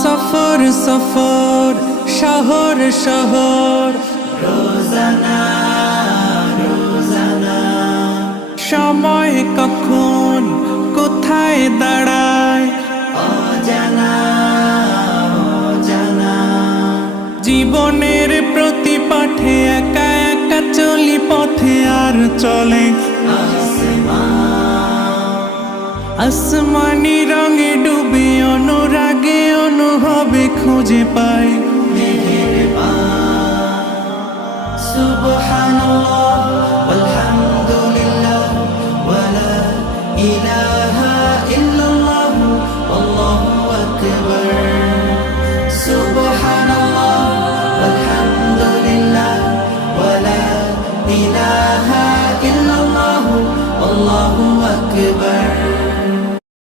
সফর সফর শহর শহর রোজানা রোজানা সময় কখন কোথায় দাঁড়ায় অজানা অজানা জীবনের প্রতি পাঠে একা একা চলি পথে আর চলে আসমানি রঙে ডুবে অনুরাগে অনুভবে খুঁজে পাই সুবহানাল্লাহ ওয়ালহামদুলিল্লাহ ওয়ালা ইলাহা